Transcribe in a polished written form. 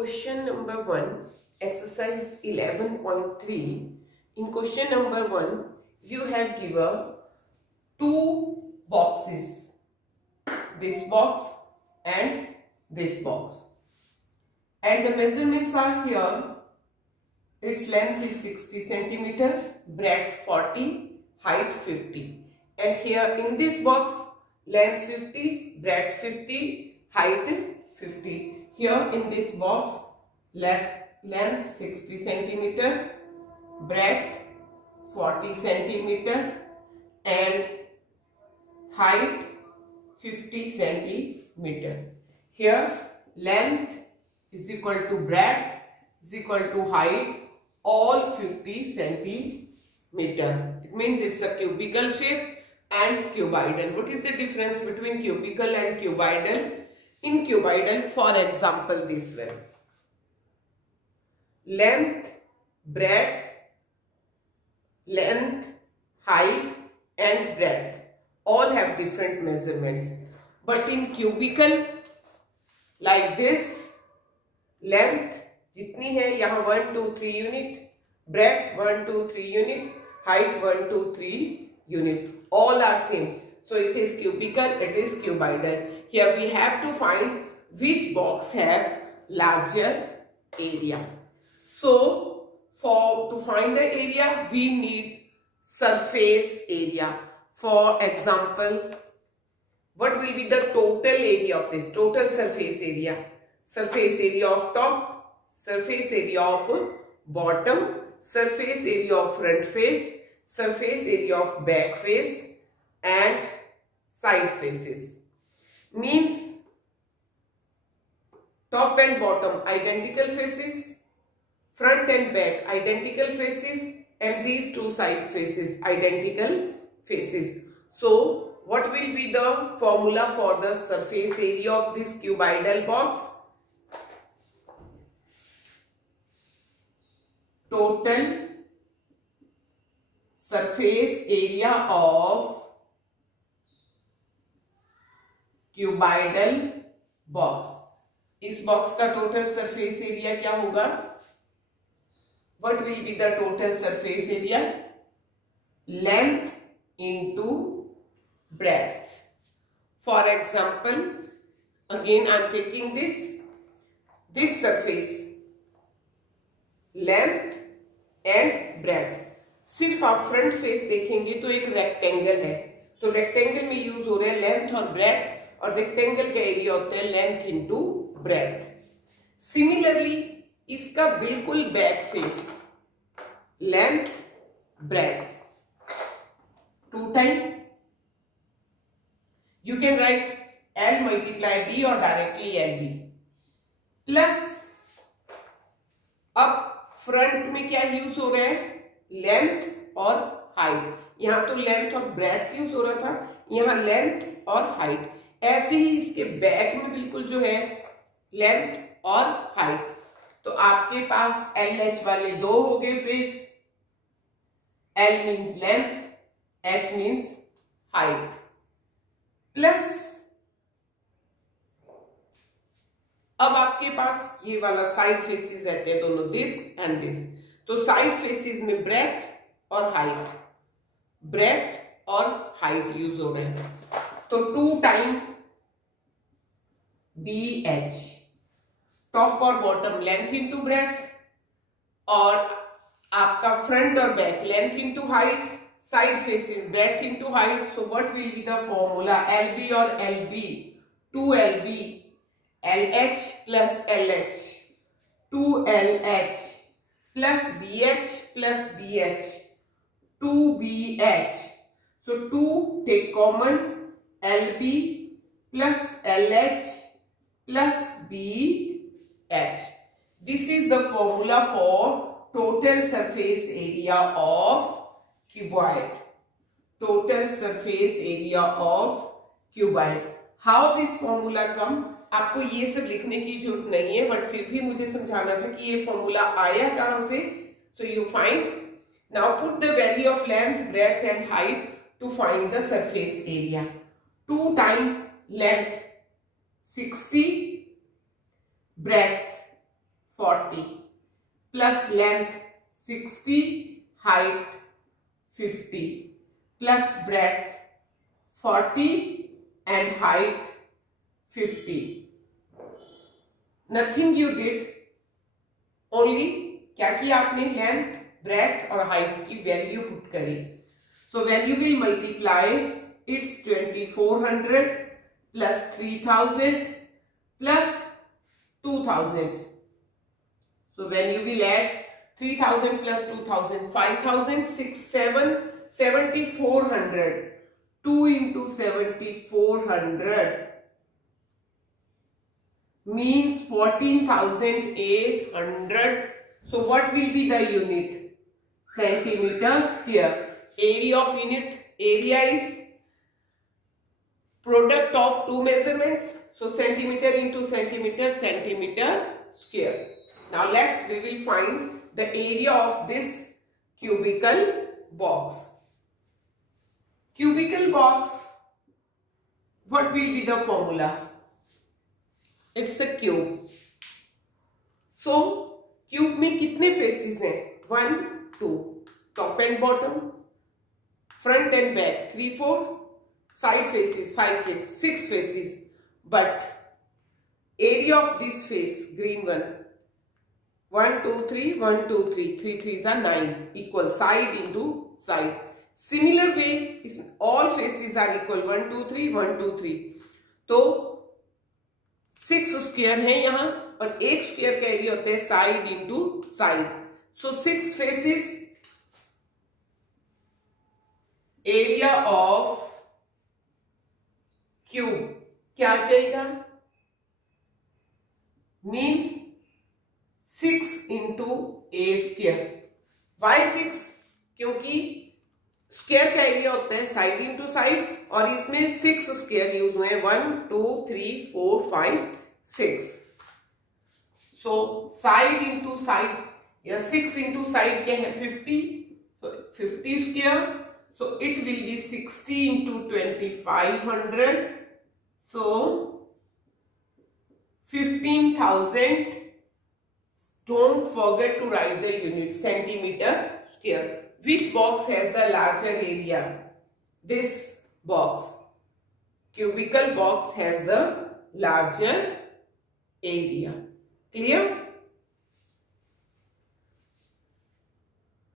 question number 1, exercise 11.3. In question number 1, you have given two boxes, this box and this box, and the measurements are here. Its length is 60 centimeter, breadth 40, height 50. And here in this box, length 50, breadth 50, height 50. Here in this box, length 60 centimeter, breadth 40 centimeter, and height 50 centimeter. Here length is equal to breadth is equal to height, all 50 centimeter. It means it's a cubical shape and cuboidal. What is the difference between cubical and cuboidal? In cuboidal, for example, this one, length, breadth, height and breadth all have different measurements. But in cubical, like this, length जितनी है यहाँ 1, 2, 3 unit, breadth 1, 2, 3 unit, height 1, 2, 3 unit, all are same. So it is cubical, it is cuboidal. Here we have to find which box have larger area. So to find the area, we need surface area. For example, what will be the total area of this? Total surface area. Surface area of top, surface area of bottom, surface area of front face, surface area of back face and side faces. Means top and bottom identical faces, front and back identical faces, and these two side faces identical faces. So what will be the formula for the surface area of this cuboidal box? Total surface area of cuboidal box. इस box का total surface area क्या होगा? What will be the total surface area? Length into breadth. For example, again I am taking this surface, length and breadth. सिर्फ आप front face देखेंगे तो एक rectangle है, तो रेक्टेंगल में यूज हो रहा है लेंथ और ब्रेड्थ, और रेक्टेंगल का एरिया होता है लेंथ इनटू ब्रेड्थ. सिमिलरली इसका बिल्कुल back face, length breadth 2 time. You can write L multiply B or directly LB plus, अब फ्रंट में क्या यूज हो रहा है? लेंथ और हाइट. यहां तो लेंथ और ब्रेड्थ यूज हो रहा था, यहां लेंथ और हाइट. ऐसे ही इसके बैक में बिल्कुल जो है लेंथ और हाइट. तो आपके पास LH वाले दो हो गए face. L means length, H means height, plus अब आपके पास ये वाला साइड फेसेस रहते हैं दोनों, दिस एंड दिस. तो साइड फेसेस में ब्रेड्थ और हाइट यूज हो रहे हैं. तो 2 टाइम BH, टॉप और बॉटम लेंथ इंटू ब्रेड्थ, और आपका फ्रंट और back length into height, side faces breadth into height. So what will be the formula? LB और LB, 2LB, LH plus LH, 2LH plus BH, 2BH. So 2 take common, LB plus LH plus BH. This is the formula for total surface area of cuboid. Total surface area of cuboid. How this formula come? आपको ये सब लिखने की जरूरत नहीं है, but फिर भी मुझे समझाना था कि ये फॉर्मूला आया कहां से. So you find, now put the value of length, breadth and height to find the surface area. 2 time length 60, breadth 40 plus length 60, height 50 plus breadth 40 and height 50. Nothing you did, only क्या किया आपने, length, breath और height की value put करी. So when you will multiply, it's 2400 plus 3000 plus 2000. So when you will add 3000 plus 2000, 5000, 6, 7, 7400. 2 into 7400 means 14,800. So what will be the unit? Centimeter square. Area of unit, area is product of two measurements. So centimeter into centimeter, centimeter square. Now we will find the area of this cubical box. Cubical box, what will be the formula? It's a cube. So cube में कितने faces हैं? 1, 2, top and bottom, front and back 3, 4, side faces 5, 6, 6 faces. But area of this face, green one, 1, 2, 3, 1, 2, 3, 3 3s are 9, equal side into side. Similar way, all faces are equal, 1, 2, 3, 1, 2, 3. तो 6 square है यहाँ और एक square का area होता है side into side. So 6 faces, area of cube क्या चाहिएगा? मीन्स 6 इंटू ए स्क्वायर. वाई 6? क्योंकि स्क्वायर का एरिया होता है साइड इंटू साइड और इसमें 6 स्क्वायर यूज हुए हैं, 1, 2, 3, 4, 5, 6. सो साइड इंटू साइड या 6 इंटू साइड क्या है? 50. सो 50 square. So it will be 60 into 2500. So 15,000. Don't forget to write the unit, centimeter square. Which box has the larger area? This box. Cubical box has the larger area. Clear?